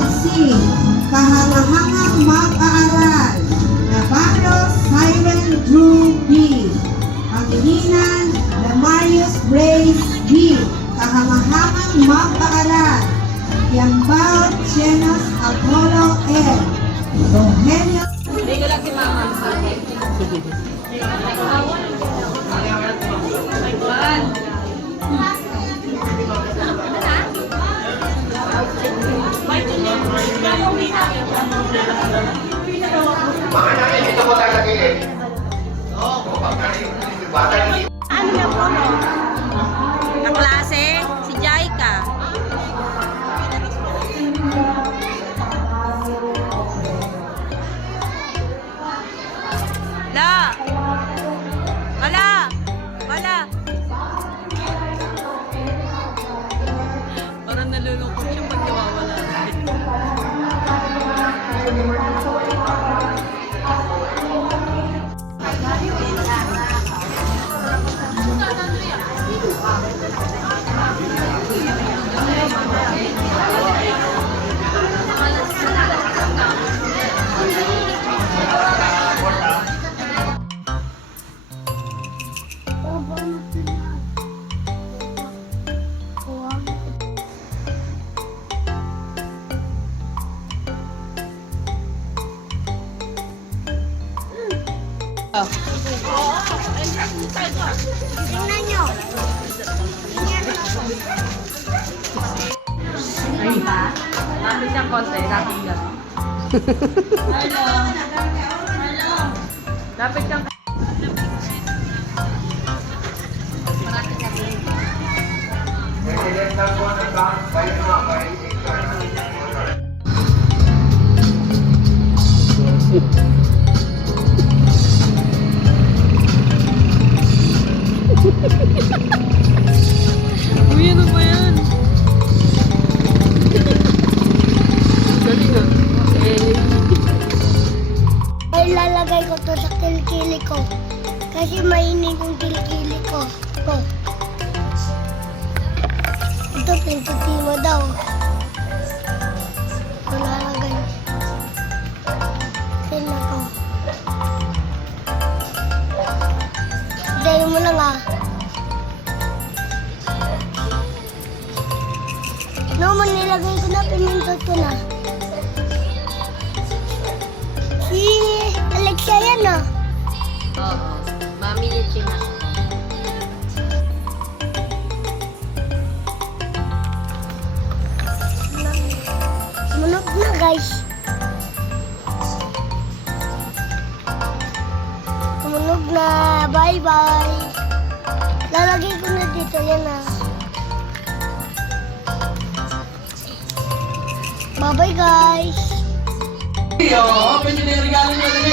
Magsi, kahangahangang mag-aaral, Navarro Siren Drew B. Pangilinan, Lamarius Grace B. Kahangahangang mag-aaral, Yambao Chenos Apollo L. Rogelio. Hindi ko lang si Mama. Mga namin, ito po tayo nagigil. Oo, bata niyo. Ano na po, no? Kaklase, si Jaika. La! Wala! Wala! Parang nalulungkot siya pag nawawala. Tingnan nyo. Ay, ha? Lapit siyang konti, lapit lang. Lapit siyang... Nagigil lang po ng bank, bayo na, bayo. Uy, ano ba yan? Galing ah. Ay, lalagay ko to sa kilikili ko. Kasi mainit yung kilikili ko. Oh. Ito, pintuti mo daw. Ito lalagay. Tingnan ko. Dahil mo lang ah. No, manilagay ko na, pinindot ko na. Si Alexia yan ah. Oo. Mami ni China. Sumunod na guys. Sumunod na. Bye bye. Lalagay ko na dito yan ah. Bye bye guys. Open nyo na yung regalo nyo, dali.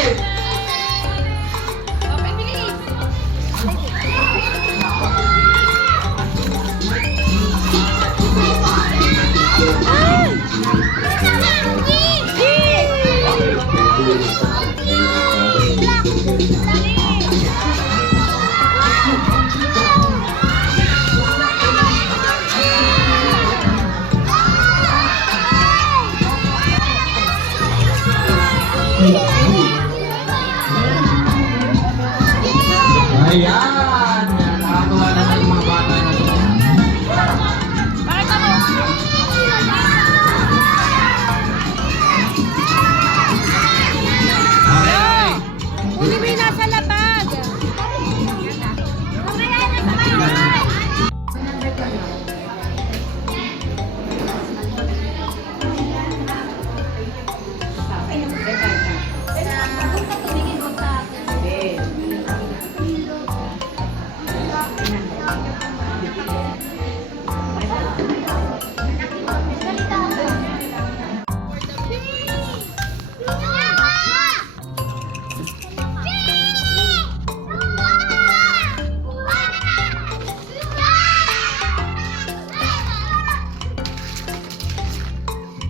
Ayan.